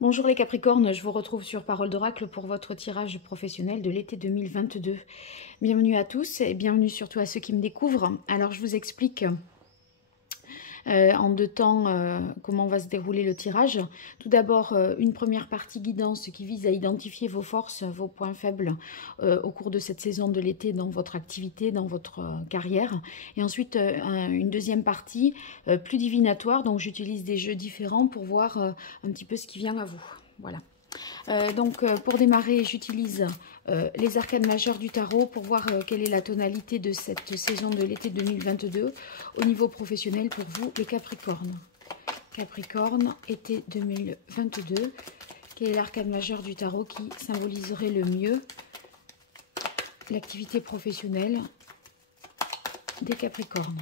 Bonjour les Capricornes, je vous retrouve sur Parole d'Oracle pour votre tirage professionnel de l'été 2022. Bienvenue à tous et bienvenue surtout à ceux qui me découvrent. Alors je vous explique en deux temps comment va se dérouler le tirage. Tout d'abord, une première partie guidance qui vise à identifier vos forces, vos points faibles au cours de cette saison de l'été dans votre activité, dans votre carrière. Et ensuite, une deuxième partie plus divinatoire, donc j'utilise des jeux différents pour voir un petit peu ce qui vient à vous. Voilà. Pour démarrer, j'utilise les arcanes majeures du tarot pour voir quelle est la tonalité de cette saison de l'été 2022 au niveau professionnel pour vous, les Capricornes. Capricorne, été 2022. Quelle est l'arcane majeure du tarot qui symboliserait le mieux l'activité professionnelle des Capricornes?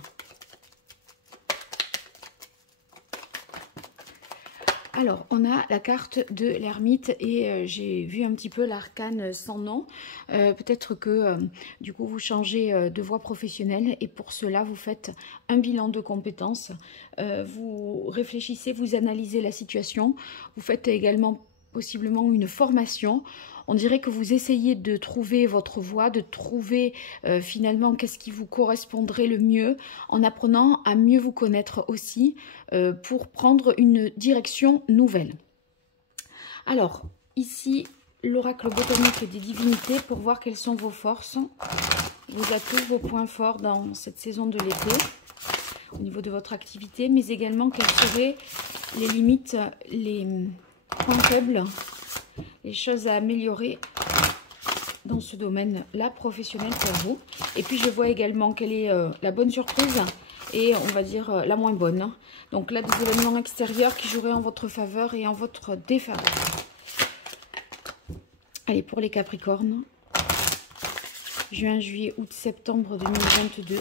Alors, on a la carte de l'ermite et j'ai vu un petit peu l'arcane sans nom. Peut-être que du coup, vous changez de voie professionnelle et pour cela, vous faites un bilan de compétences. Vous réfléchissez, vous analysez la situation. Vous faites également possiblement une formation. On dirait que vous essayez de trouver votre voie, de trouver finalement qu'est-ce qui vous correspondrait le mieux, en apprenant à mieux vous connaître aussi pour prendre une direction nouvelle. Alors, ici, l'oracle botanique des divinités pour voir quelles sont vos forces, vos atouts, vos points forts dans cette saison de l'été, au niveau de votre activité, mais également quelles seraient les limites, les points faibles, les choses à améliorer dans ce domaine-là professionnel pour vous. Et puis je vois également quelle est la bonne surprise et on va dire la moins bonne. Donc là, des événements extérieurs qui joueraient en votre faveur et en votre défaveur. Allez, pour les Capricornes, juin, juillet, août, septembre 2022.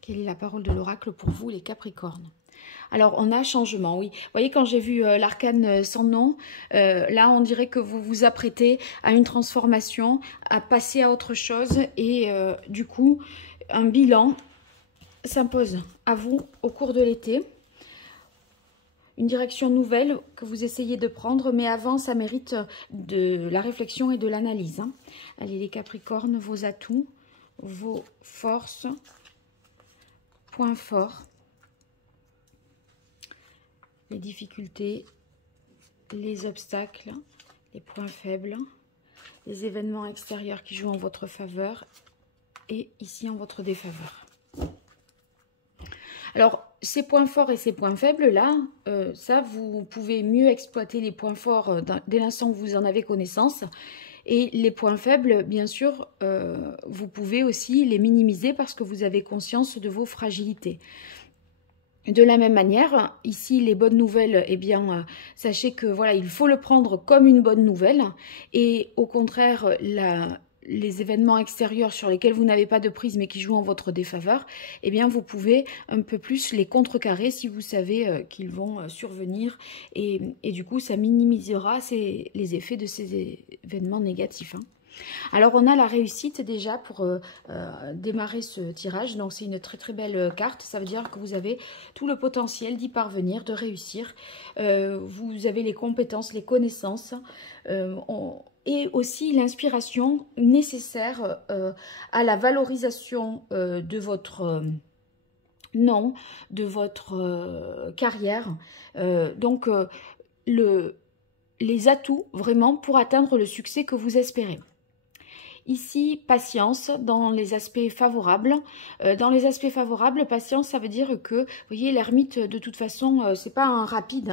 Quelle est la parole de l'oracle pour vous, les Capricornes? Alors, on a changement, oui. Vous voyez, quand j'ai vu l'arcane sans nom, là, on dirait que vous vous apprêtez à une transformation, à passer à autre chose. Et du coup, un bilan s'impose à vous au cours de l'été. Une direction nouvelle que vous essayez de prendre, mais avant, ça mérite de la réflexion et de l'analyse. Hein. Allez, les Capricornes, vos atouts, vos forces, points forts, les difficultés, les obstacles, les points faibles, les événements extérieurs qui jouent en votre faveur et ici en votre défaveur. Alors, ces points forts et ces points faibles, là, ça, vous pouvez mieux exploiter les points forts dès l'instant où vous en avez connaissance. Et les points faibles, bien sûr, vous pouvez aussi les minimiser parce que vous avez conscience de vos fragilités. De la même manière, ici, les bonnes nouvelles, eh bien, sachez que voilà, il faut le prendre comme une bonne nouvelle. Et au contraire, les événements extérieurs sur lesquels vous n'avez pas de prise mais qui jouent en votre défaveur, eh bien, vous pouvez un peu plus les contrecarrer si vous savez qu'ils vont survenir. Et du coup, ça minimisera les effets de ces événements négatifs. Hein. Alors, on a la réussite déjà pour démarrer ce tirage. Donc, c'est une très très belle carte. Ça veut dire que vous avez tout le potentiel d'y parvenir, de réussir. Vous avez les compétences, les connaissances et aussi l'inspiration nécessaire à la valorisation de votre nom, de votre carrière. Les atouts vraiment pour atteindre le succès que vous espérez. Ici, patience dans les aspects favorables. Dans les aspects favorables, patience, ça veut dire que, vous voyez, l'ermite, de toute façon, c'est pas un rapide.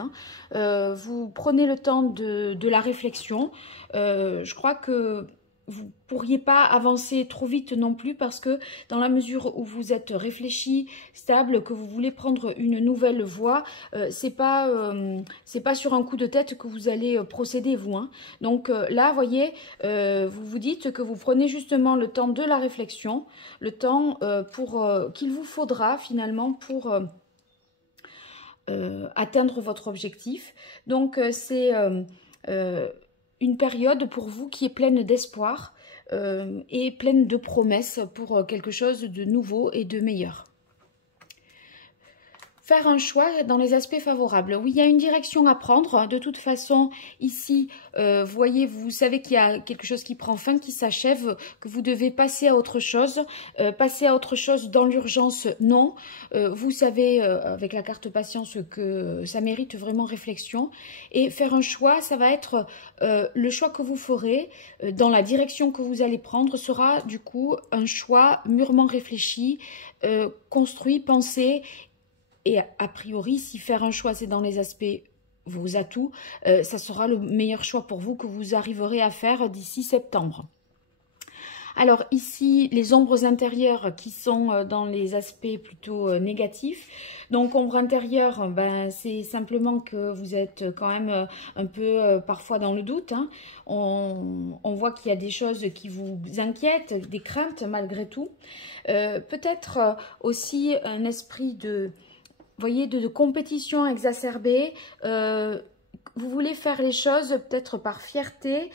Hein. Vous prenez le temps de la réflexion. Je crois que vous ne pourriez pas avancer trop vite non plus parce que dans la mesure où vous êtes réfléchi, stable, que vous voulez prendre une nouvelle voie, c'est pas sur un coup de tête que vous allez procéder vous. Hein. Donc là, vous voyez, vous vous dites que vous prenez justement le temps de la réflexion, le temps qu'il vous faudra finalement pour atteindre votre objectif. Donc c'est une période pour vous qui est pleine d'espoir et pleine de promesses pour quelque chose de nouveau et de meilleur. faire un choix dans les aspects favorables. Oui, il y a une direction à prendre. De toute façon, ici, vous voyez, vous savez qu'il y a quelque chose qui prend fin, qui s'achève, que vous devez passer à autre chose. Passer à autre chose dans l'urgence, non. Vous savez, avec la carte patience, que ça mérite vraiment réflexion. Et faire un choix, ça va être le choix que vous ferez dans la direction que vous allez prendre sera du coup un choix mûrement réfléchi, construit, pensé. Et a priori, si faire un choix, c'est dans les aspects, vos atouts, ça sera le meilleur choix pour vous que vous arriverez à faire d'ici septembre. Alors ici, les ombres intérieures qui sont dans les aspects plutôt négatifs. Donc ombre intérieure, ben, c'est simplement que vous êtes quand même un peu parfois dans le doute. Hein. On voit qu'il y a des choses qui vous inquiètent, des craintes malgré tout. Peut-être aussi un esprit de... voyez, de compétition exacerbée, vous voulez faire les choses peut-être par fierté,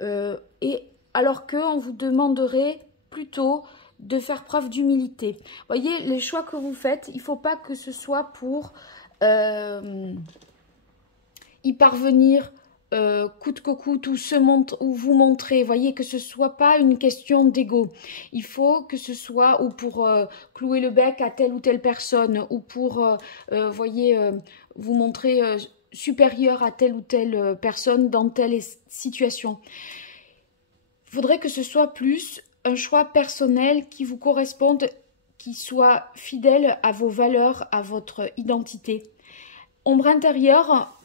et alors qu'on vous demanderait plutôt de faire preuve d'humilité. Voyez, les choix que vous faites, il ne faut pas que ce soit pour y parvenir coûte que coûte ou vous montrer, voyez, que ce soit pas une question d'ego. Il faut que ce soit ou pour clouer le bec à telle ou telle personne ou pour, voyez, vous montrer supérieur à telle ou telle personne dans telle situation. Il faudrait que ce soit plus un choix personnel qui vous corresponde, qui soit fidèle à vos valeurs, à votre identité. Ombre intérieure,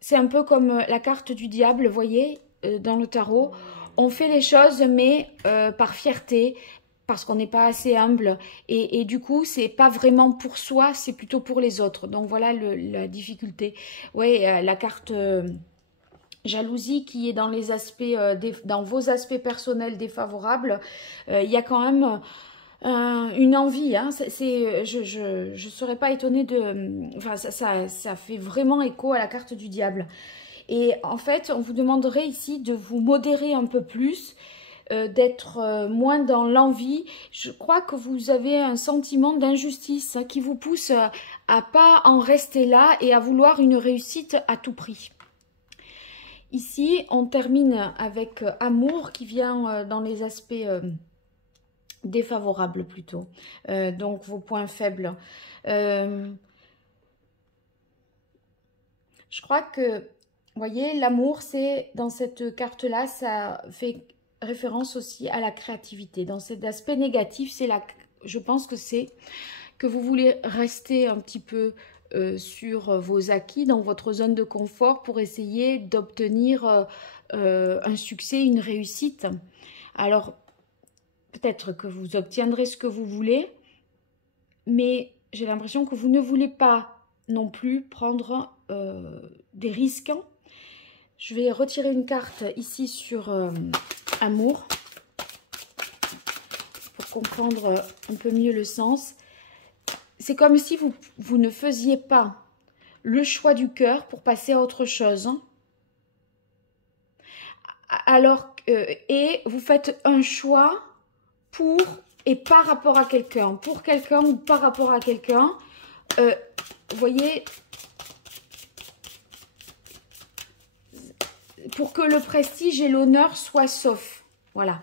c'est un peu comme la carte du diable, vous voyez, dans le tarot. On fait les choses, mais par fierté, parce qu'on n'est pas assez humble. Et du coup, c'est pas vraiment pour soi, c'est plutôt pour les autres. Donc voilà la difficulté. Oui, la carte jalousie qui est dans les aspects, dans vos aspects personnels défavorables. Il y a quand même... une envie, hein, je serais pas étonnée de... Enfin, ça fait vraiment écho à la carte du diable. Et en fait, on vous demanderait ici de vous modérer un peu plus, d'être moins dans l'envie. Je crois que vous avez un sentiment d'injustice hein, qui vous pousse à pas en rester là et à vouloir une réussite à tout prix. Ici, on termine avec amour qui vient dans les aspects... défavorable plutôt, donc vos points faibles. Je crois que, vous voyez, l'amour, c'est dans cette carte-là, ça fait référence aussi à la créativité. Dans cet aspect négatif, c'est je pense que c'est que vous voulez rester un petit peu sur vos acquis, dans votre zone de confort pour essayer d'obtenir un succès, une réussite. Alors, peut-être que vous obtiendrez ce que vous voulez, mais j'ai l'impression que vous ne voulez pas non plus prendre des risques. Je vais retirer une carte ici sur amour pour comprendre un peu mieux le sens. C'est comme si vous ne faisiez pas le choix du cœur pour passer à autre chose. Alors, et vous faites un choix pour et par rapport à quelqu'un, pour quelqu'un ou par rapport à quelqu'un, vous voyez, pour que le prestige et l'honneur soient saufs, voilà.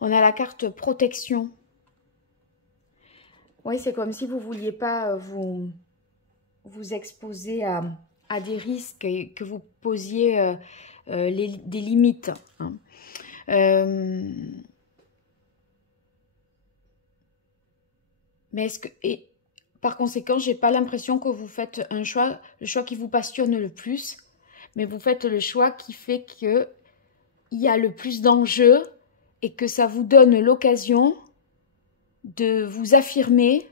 On a la carte protection. Oui, c'est comme si vous ne vouliez pas vous exposer à des risques et que vous posiez des limites. Hein. Mais est-ce que... Et par conséquent, j'ai pas l'impression que vous faites un choix, le choix qui vous passionne le plus, mais vous faites le choix qui fait que il y a le plus d'enjeux et que ça vous donne l'occasion de vous affirmer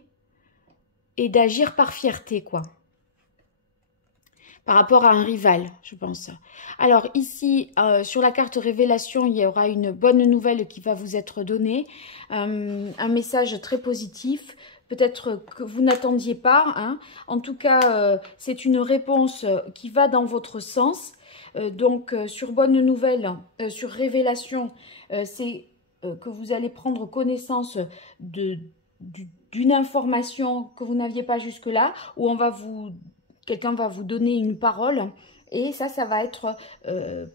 et d'agir par fierté, quoi. Par rapport à un rival, je pense. Alors ici, sur la carte révélation, il y aura une bonne nouvelle qui va vous être donnée. Un message très positif, peut-être que vous n'attendiez pas. Hein. En tout cas, c'est une réponse qui va dans votre sens. Donc, sur bonne nouvelle, sur révélation, c'est que vous allez prendre connaissance d'une information que vous n'aviez pas jusque-là, où quelqu'un va vous donner une parole. Et ça va être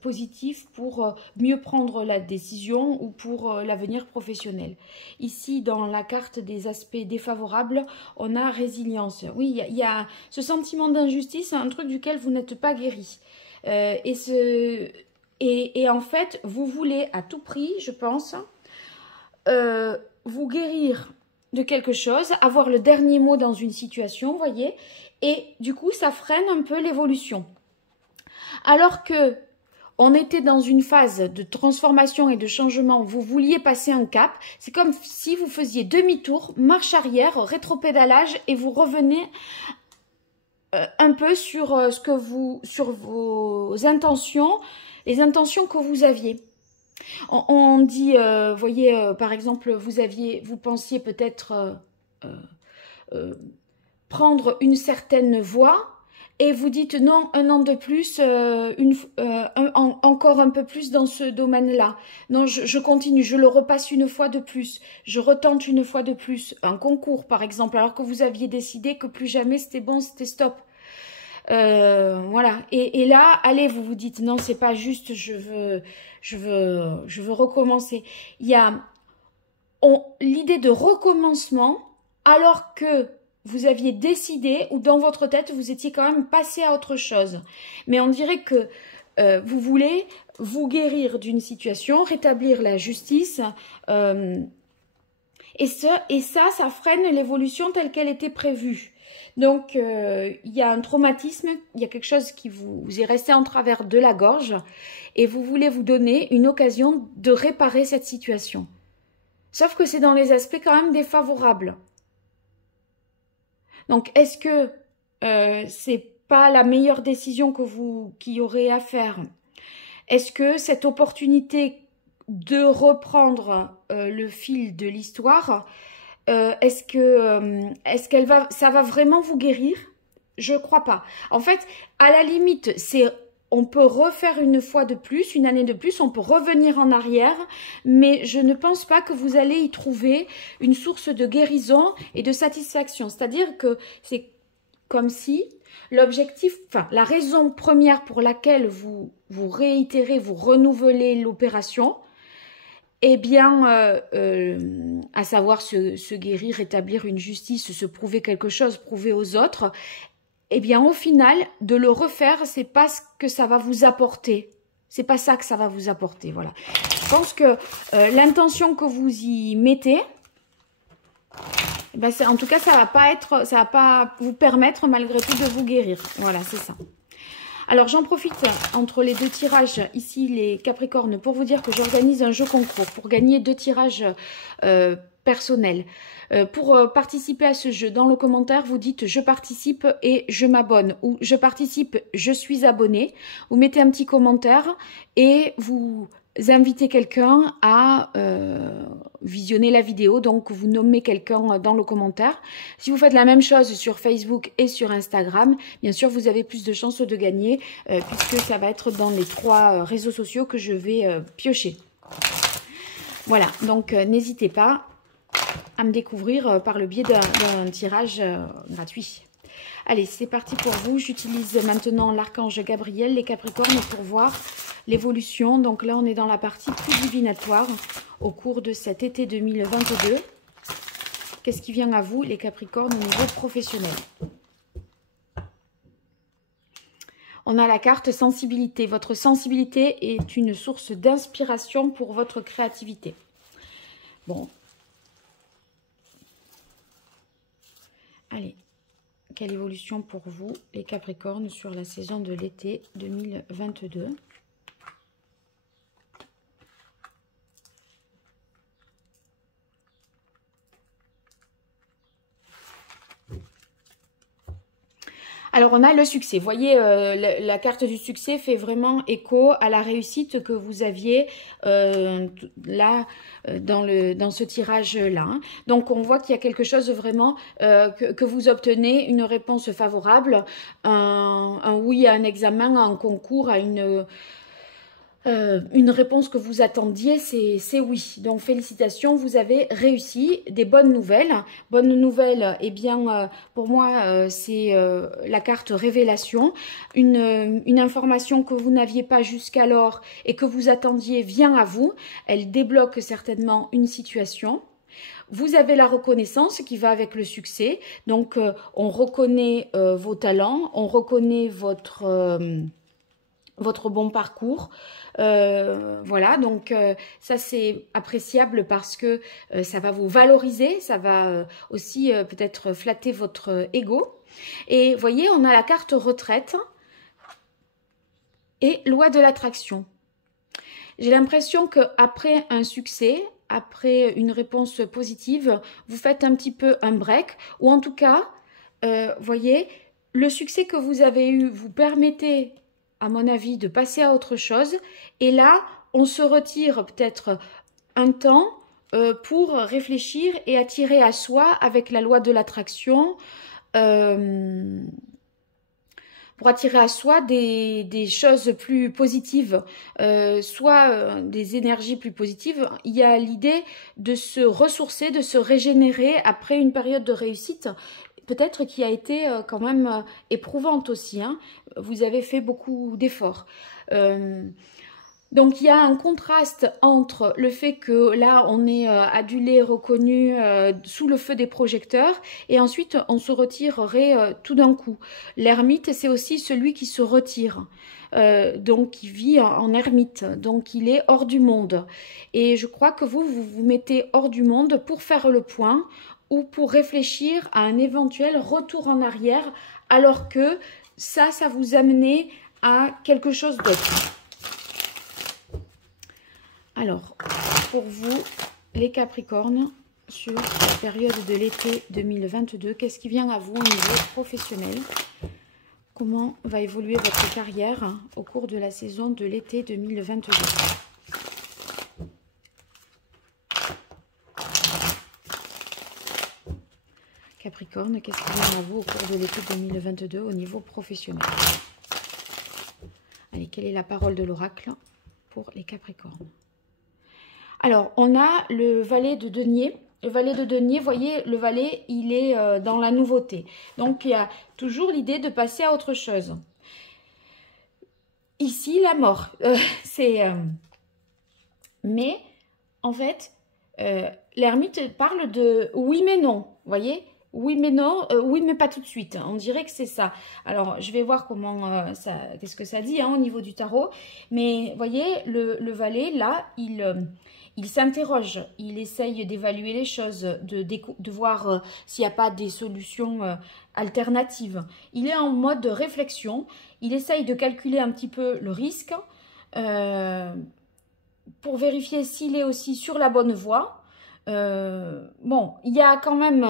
positif pour mieux prendre la décision ou pour l'avenir professionnel. Ici, dans la carte des aspects défavorables, on a résilience. Oui, il y a ce sentiment d'injustice, un truc duquel vous n'êtes pas guéri. Et en fait, vous voulez à tout prix, je pense, vous guérir de quelque chose, avoir le dernier mot dans une situation, vous voyez, et du coup, ça freine un peu l'évolution. Alors que on était dans une phase de transformation et de changement, vous vouliez passer un cap, c'est comme si vous faisiez demi-tour, marche arrière, rétropédalage et vous revenez un peu sur vos intentions, les intentions que vous aviez. On dit, voyez, par exemple, vous pensiez peut-être prendre une certaine voie. Et vous dites non, un an de plus, encore un peu plus dans ce domaine-là. Non, je continue, je le repasse une fois de plus. Je retente une fois de plus. Un concours, par exemple, alors que vous aviez décidé que plus jamais c'était bon, c'était stop. Voilà. Et là, allez, vous vous dites non, c'est pas juste, je veux recommencer. Il y a l'idée de recommencement, alors que vous aviez décidé, ou dans votre tête, vous étiez quand même passé à autre chose. Mais on dirait que vous voulez vous guérir d'une situation, rétablir la justice, et ça freine l'évolution telle qu'elle était prévue. Donc, il y a un traumatisme, il y a quelque chose qui vous est resté en travers de la gorge, et vous voulez vous donner une occasion de réparer cette situation. Sauf que c'est dans les aspects quand même défavorables. Donc, est-ce que c'est pas la meilleure décision qu'il y aurait à faire? Est-ce que cette opportunité de reprendre le fil de l'histoire, est-ce que ça va vraiment vous guérir? Je crois pas. En fait, à la limite, on peut refaire une fois de plus, une année de plus, on peut revenir en arrière, mais je ne pense pas que vous allez y trouver une source de guérison et de satisfaction. C'est-à-dire que c'est comme si l'objectif, enfin la raison première pour laquelle vous réitérez, vous renouvelez l'opération, eh bien, à savoir se guérir, rétablir une justice, se prouver quelque chose, prouver aux autres, eh bien, au final, de le refaire, c'est pas ce que ça va vous apporter. C'est pas ça que ça va vous apporter, voilà. Je pense que l'intention que vous y mettez, eh ben, en tout cas, ça va pas vous permettre malgré tout de vous guérir. Voilà, c'est ça. Alors, j'en profite entre les deux tirages, ici, les Capricornes, pour vous dire que j'organise un jeu concours pour gagner 2 tirages personnels. Pour participer à ce jeu, dans le commentaire, vous dites « je participe et je m'abonne » ou « je participe, je suis abonné ». Vous mettez un petit commentaire et vous invitez quelqu'un à visionner la vidéo. Donc, vous nommez quelqu'un dans le commentaire. Si vous faites la même chose sur Facebook et sur Instagram, bien sûr, vous avez plus de chances de gagner puisque ça va être dans les 3 réseaux sociaux que je vais piocher. Voilà, donc n'hésitez pas à me découvrir par le biais d'un tirage gratuit. Allez, c'est parti pour vous. J'utilise maintenant l'archange Gabriel, les Capricornes, pour voir l'évolution. Donc là, on est dans la partie plus divinatoire au cours de cet été 2022. Qu'est-ce qui vient à vous, les Capricornes, au niveau professionnel? On a la carte sensibilité. Votre sensibilité est une source d'inspiration pour votre créativité. Bon. Allez. Quelle évolution pour vous, les Capricornes, sur la saison de l'été 2022? Alors, on a le succès. Vous voyez, la carte du succès fait vraiment écho à la réussite que vous aviez là, dans ce tirage-là. Hein. Donc, on voit qu'il y a quelque chose vraiment que vous obtenez, une réponse favorable, un oui à un examen, à un concours, à Une réponse que vous attendiez, c'est oui. Donc félicitations, vous avez réussi. Des bonnes nouvelles. Bonne nouvelle, eh bien, pour moi, c'est la carte révélation. Une information que vous n'aviez pas jusqu'alors et que vous attendiez vient à vous. Elle débloque certainement une situation. Vous avez la reconnaissance qui va avec le succès. Donc, on reconnaît vos talents, on reconnaît votre bon parcours. Voilà, donc ça c'est appréciable parce que ça va vous valoriser, ça va aussi peut-être flatter votre ego. Et vous voyez, on a la carte retraite et loi de l'attraction. J'ai l'impression qu'après un succès, après une réponse positive, vous faites un petit peu un break, ou en tout cas, voyez, le succès que vous avez eu vous permettez, à mon avis, de passer à autre chose. Et là, on se retire peut-être un temps pour réfléchir et attirer à soi avec la loi de l'attraction, pour attirer à soi des choses plus positives, soit des énergies plus positives. Il y a l'idée de se ressourcer, de se régénérer après une période de réussite, peut-être qui a été quand même éprouvante aussi, hein. Vous avez fait beaucoup d'efforts. Donc il y a un contraste entre le fait que là on est adulé, reconnu sous le feu des projecteurs, et ensuite on se retirerait tout d'un coup. L'ermite, c'est aussi celui qui se retire, donc il vit en ermite, donc il est hors du monde. Et je crois que vous vous mettez hors du monde pour faire le point ou pour réfléchir à un éventuel retour en arrière, alors que ça vous amenait à quelque chose d'autre. Alors, pour vous, les Capricornes, sur la période de l'été 2022, qu'est-ce qui vient à vous au niveau professionnel? Comment va évoluer votre carrière au cours de la saison de l'été 2022? Capricorne, qu'est-ce qui vient à vous au cours de l'été 2022 au niveau professionnel? Allez, quelle est la parole de l'oracle pour les Capricornes? Alors, on a le valet de denier. Le valet de denier, vous voyez, le valet, il est dans la nouveauté. Donc, il y a toujours l'idée de passer à autre chose. Ici, la mort. Mais, en fait, l'ermite parle de oui mais non, vous voyez? Oui mais non, oui mais pas tout de suite. On dirait que c'est ça. Alors, je vais voir comment qu'est-ce que ça dit hein, au niveau du tarot. Mais, vous voyez, le valet, là, il s'interroge, il essaye d'évaluer les choses, de voir s'il n'y a pas des solutions alternatives. Il est en mode réflexion, il essaye de calculer un petit peu le risque pour vérifier s'il est aussi sur la bonne voie. Bon, il y a quand même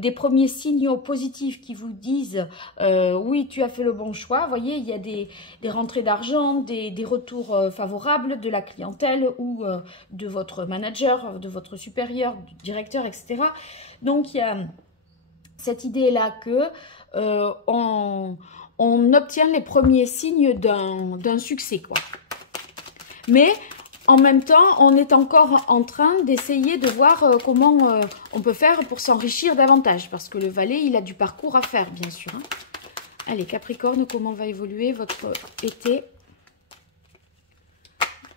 des premiers signaux positifs qui vous disent oui, tu as fait le bon choix. Vous voyez, il y a des rentrées d'argent, des retours favorables de la clientèle ou de votre manager, de votre supérieur, du directeur, etc. Donc, il y a cette idée-là que on obtient les premiers signes d'un succès, quoi. Mais en même temps, on est encore en train d'essayer de voir comment on peut faire pour s'enrichir davantage. Parce que le valet, il a du parcours à faire, bien sûr. Hein. Allez, Capricorne, comment va évoluer votre été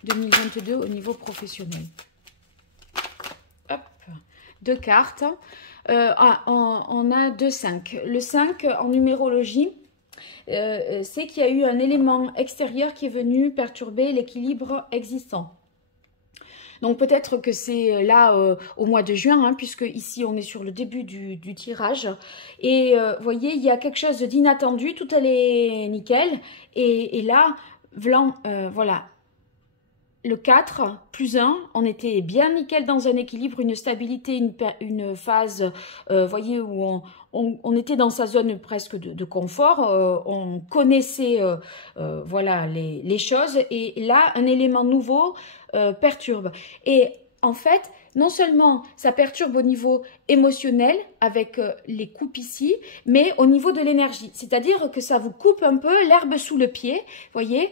2022 au niveau professionnel? Hop, 2 cartes. On a 2 5. Le 5, en numérologie, c'est qu'il y a eu un élément extérieur qui est venu perturber l'équilibre existant. Donc peut-être que c'est là au mois de juin, hein, puisque ici on est sur le début du tirage. Et vous voyez, il y a quelque chose d'inattendu, tout allait nickel. Et là, voilà, le 4 plus 1, on était bien nickel dans un équilibre, une stabilité, une phase, voyez, où on était dans sa zone presque de confort, on connaissait voilà, les choses, et là, un élément nouveau perturbe. Et en fait, non seulement ça perturbe au niveau émotionnel, avec les coupes ici, mais au niveau de l'énergie. C'est-à-dire que ça vous coupe un peu l'herbe sous le pied, voyez.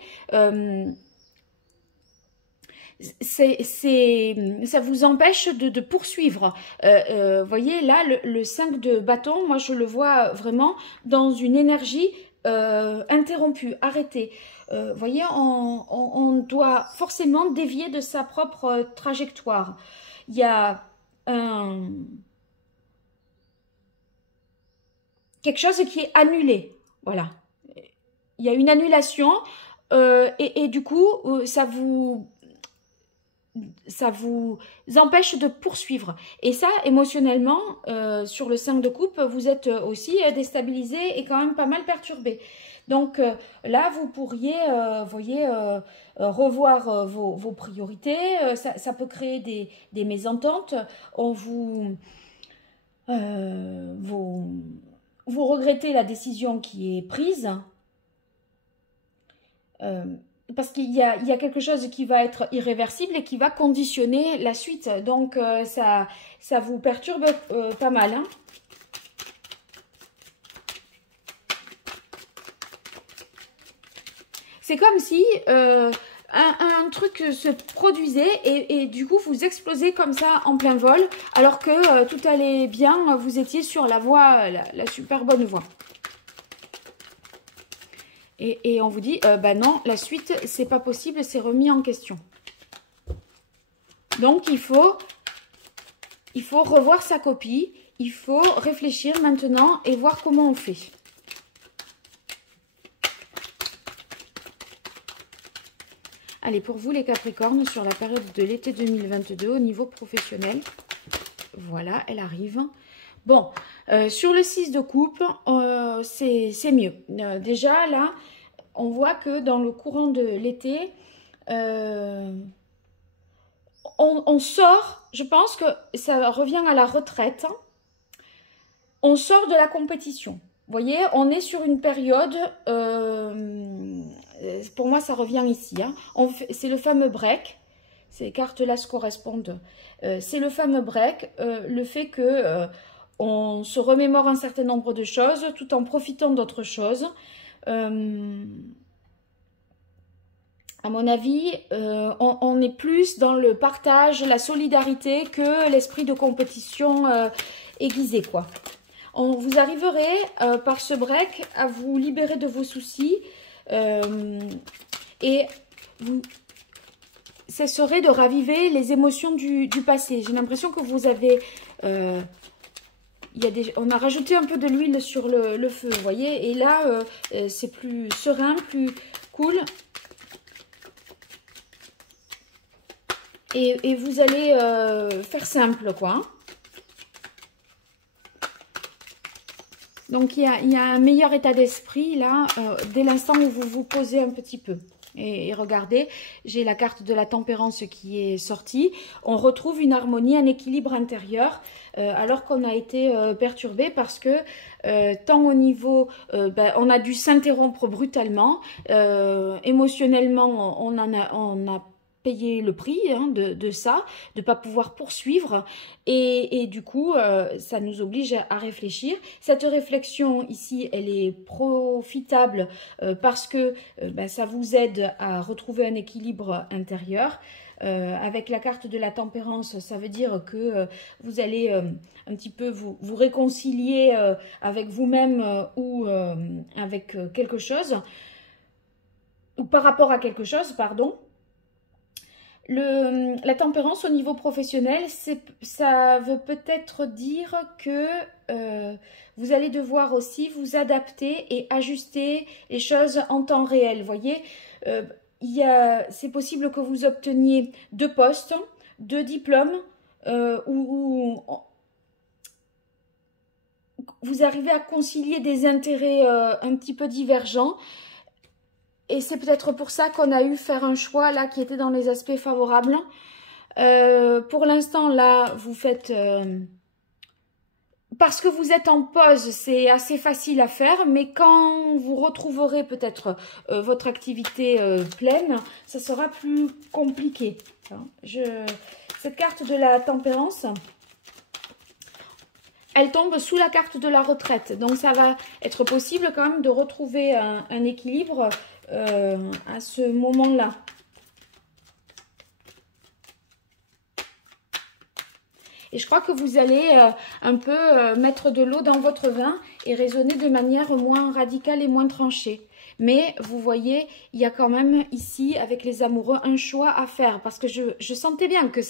ça vous empêche de poursuivre. Voyez, là, le 5 de bâton, moi, je le vois vraiment dans une énergie interrompue, arrêtée. Voyez, on doit forcément dévier de sa propre trajectoire. Il y a quelque chose qui est annulé. Voilà. Il y a une annulation et du coup, ça vous empêche de poursuivre. Et ça, émotionnellement, sur le 5 de coupe, vous êtes aussi déstabilisé et quand même pas mal perturbé. Donc là, vous pourriez, voyez, revoir vos priorités. Ça peut créer des mésententes. Vous regrettez la décision qui est prise. Parce qu'il y a quelque chose qui va être irréversible et qui va conditionner la suite. Donc, ça vous perturbe pas mal. Hein. C'est comme si un truc se produisait et du coup, vous explosez comme ça en plein vol, alors que tout allait bien, vous étiez sur la voie, la super bonne voie. Et on vous dit, bah non, la suite, c'est pas possible, c'est remis en question. Donc, il faut revoir sa copie, il faut réfléchir maintenant et voir comment on fait. Allez, pour vous les Capricornes, sur la période de l'été 2022, au niveau professionnel, voilà, elle arrive. Bon, sur le 6 de coupe, c'est mieux. Déjà, là, on voit que dans le courant de l'été, on sort, je pense que ça revient à la retraite, on sort de la compétition. Vous voyez, on est sur une période, pour moi ça revient ici, hein. C'est le fameux break, ces cartes-là se correspondent, c'est le fameux break, le fait que on se remémore un certain nombre de choses tout en profitant d'autres choses. À mon avis, on est plus dans le partage, la solidarité que l'esprit de compétition aiguisé, quoi. Vous arriverez par ce break à vous libérer de vos soucis et vous cesserez de raviver les émotions du passé. J'ai l'impression que vous avez... on a rajouté un peu de l'huile sur le feu, vous voyez. Et là, c'est plus serein, plus cool. Et vous allez faire simple, quoi. Donc, il y a un meilleur état d'esprit, là, dès l'instant où vous vous posez un petit peu. Et regardez, j'ai la carte de la tempérance qui est sortie. On retrouve une harmonie, un équilibre intérieur, alors qu'on a été perturbé parce que tant au niveau, on a dû s'interrompre brutalement, émotionnellement, on a payer le prix hein, de ça, de ne pas pouvoir poursuivre et du coup ça nous oblige à réfléchir. Cette réflexion ici elle est profitable parce que ça vous aide à retrouver un équilibre intérieur. Avec la carte de la tempérance, ça veut dire que vous allez un petit peu vous réconcilier avec vous-même ou avec quelque chose ou par rapport à quelque chose, pardon. La tempérance au niveau professionnel, ça veut peut-être dire que vous allez devoir aussi vous adapter et ajuster les choses en temps réel. Vous voyez, c'est possible que vous obteniez 2 postes, 2 diplômes, ou vous arrivez à concilier des intérêts un petit peu divergents. Et c'est peut-être pour ça qu'on a eu faire un choix là qui était dans les aspects favorables. Pour l'instant là, vous faites... parce que vous êtes en pause, c'est assez facile à faire. Mais quand vous retrouverez peut-être votre activité pleine, ça sera plus compliqué. Cette carte de la tempérance... elle tombe sous la carte de la retraite. Donc, ça va être possible quand même de retrouver un équilibre à ce moment-là. Et je crois que vous allez un peu mettre de l'eau dans votre vin et raisonner de manière moins radicale et moins tranchée. Mais vous voyez, il y a quand même ici, avec les amoureux, un choix à faire. Parce que je sentais bien que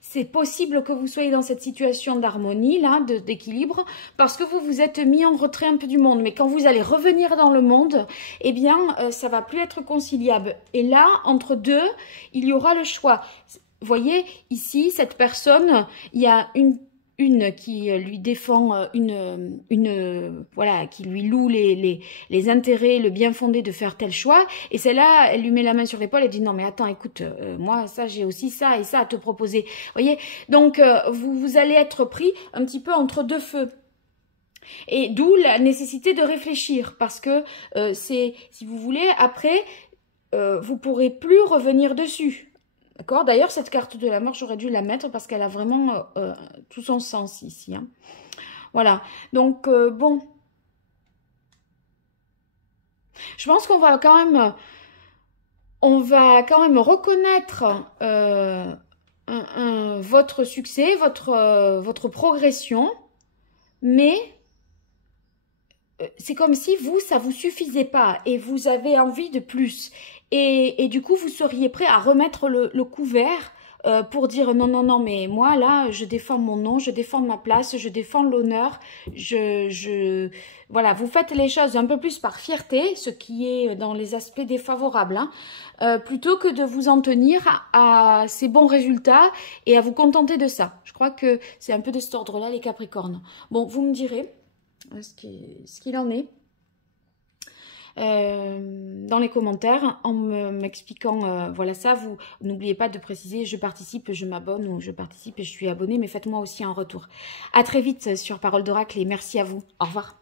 c'est possible que vous soyez dans cette situation d'harmonie, là, d'équilibre, parce que vous vous êtes mis en retrait un peu du monde. Mais quand vous allez revenir dans le monde, eh bien, ça va plus être conciliable. Et là, entre deux, il y aura le choix. Vous voyez, ici, cette personne, il y a une qui lui défend, voilà, qui lui loue les intérêts, le bien fondé de faire tel choix. Et celle-là, elle lui met la main sur l'épaule et dit non mais attends, écoute, moi ça j'ai aussi ça et ça à te proposer. Vous voyez, donc vous allez être pris un petit peu entre deux feux. Et d'où la nécessité de réfléchir parce que c'est, si vous voulez, après vous pourrez plus revenir dessus. D'accord. D'ailleurs, cette carte de la mort, j'aurais dû la mettre parce qu'elle a vraiment tout son sens ici. Hein. Voilà. Donc, bon. Je pense qu'on va quand même... On va quand même reconnaître votre succès, votre progression. Mais c'est comme si vous, ça vous suffisait pas et vous avez envie de plus. Et du coup, vous seriez prêt à remettre le couvert pour dire non, non, non, mais moi, là, je défends mon nom, je défends ma place, je défends l'honneur. Voilà, vous faites les choses un peu plus par fierté, ce qui est dans les aspects défavorables, hein, plutôt que de vous en tenir à ces bons résultats et à vous contenter de ça. Je crois que c'est un peu de cet ordre-là, les Capricornes. Bon, vous me direz ce qu'il en est dans les commentaires en m'expliquant voilà ça. Vous n'oubliez pas de préciser je participe, je m'abonne ou je participe et je suis abonné, mais faites-moi aussi un retour. À très vite sur Parole d'Oracle et merci à vous. Au revoir.